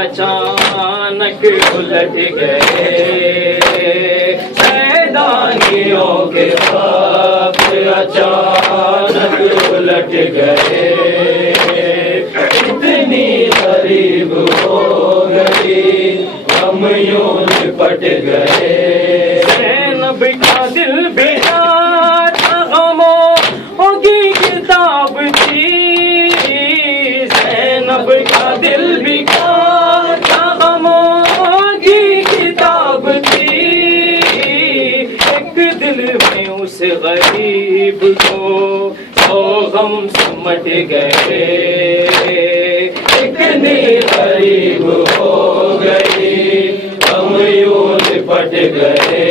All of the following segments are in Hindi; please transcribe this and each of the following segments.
अचानक उलट गए सैदानियों के वक्त, अचानक उलट गए। इतनी गरीब हो गई हम यूं लिपट गए। ज़ैनब का दिल बेकार गमों की किताब थी, ज़ैनब का दिल बेकार गमों की किताब थी। एक दिल में उस गरीब को सौ गम सिमट गए। इतनी गरीब हो गई हम यूं लिपट गए।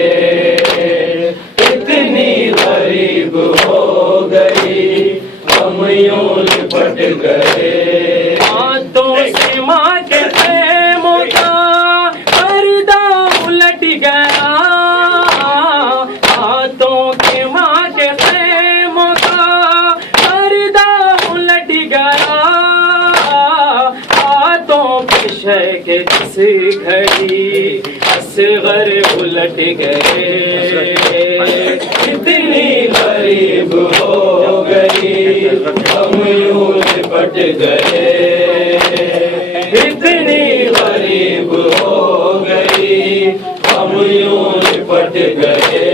इतनी गरीब हो गई हम यूं लिपट गए। हाथों से माँ के प्रेमों का पर्दा उलट गया, हाथों के माँ के प्रेमों का पर्दा उलट गया। हाथों पे शैके जिस घड़ी असगर उलट गए। इतनी गरीब हो गई हम यूं लिपट गए। इतनी गरीब हो गई हम यूं लिपट गए।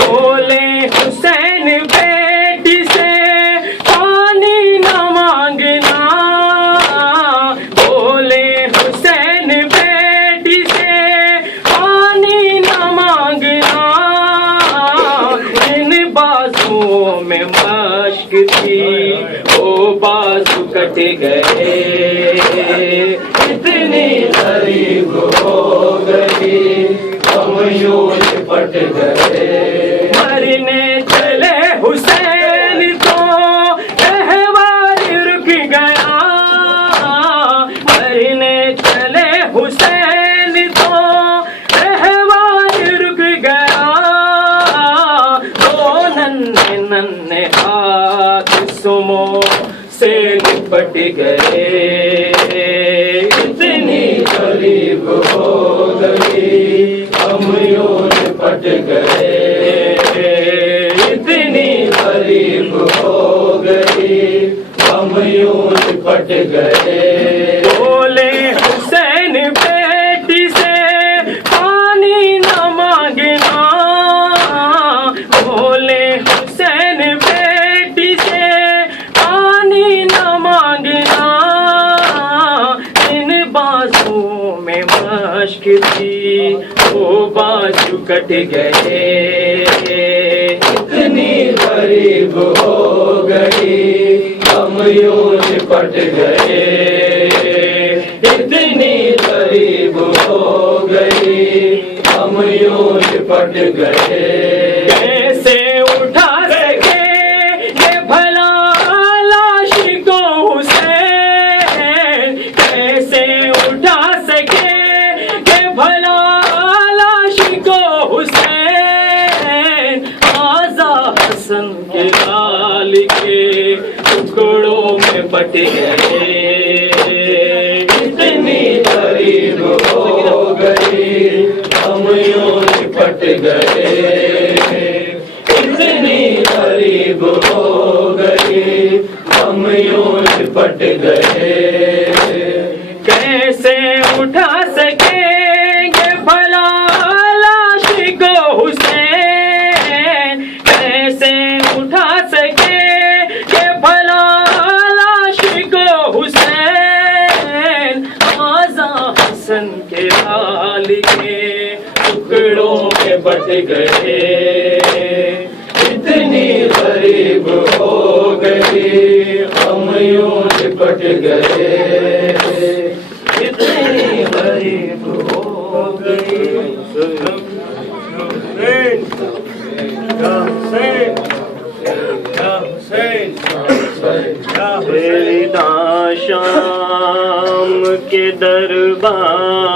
बोले हुसैन बेटी से पानी न मांगना, बोले हुसैन बेटी से पानी न मांगना। इन बाजुओं में मश्क थी वो बाजू कट गए। इतनी गरीब हो गई हम यूं लिपट गए। मरने चले हुसैन तो रहवार रुक गया, मरने चले हुसैन तो रहवार रुक गया। दो नन्हे नन्हे हाथ सुमो से लिपट गए। इतनी गरीब हो गई हम यूं लिपट गए। इतनी गरीब हो गई हम यूं लिपट गए। बोले हुसैन बेटी से पानी न मांगना, बोले हुसैन बेटी से पानी न मांगना। इन बाजुओं में मश्क थी वो बाजू कट गए। इतनी गरीब हो गई हम यूं लिपट गए। इतनी गरीब हो गई हम यूं लिपट गए। कैसे उठा सके ये भला लाश को हुसैन, कैसे उठा सके ये भला लाश को हुसैन। आज़ा हसन के लाल के टुकड़ों में बट गए। इतनी गरीब हो गई हम यूं लिपट गए। इतनी गरीब हो गई हम यूं लिपट गए। कैसे उठा सकेंगे भला लाश को हुसैन, कैसे उठा सकेंगे भला लाश को हुसैन। आज़ा हसन के लाल के टुकड़ों में बट गए। इतनी गरीब हो गई हम यूं लिपट गए। इतनी गरीब हो गई। शाम के दरबार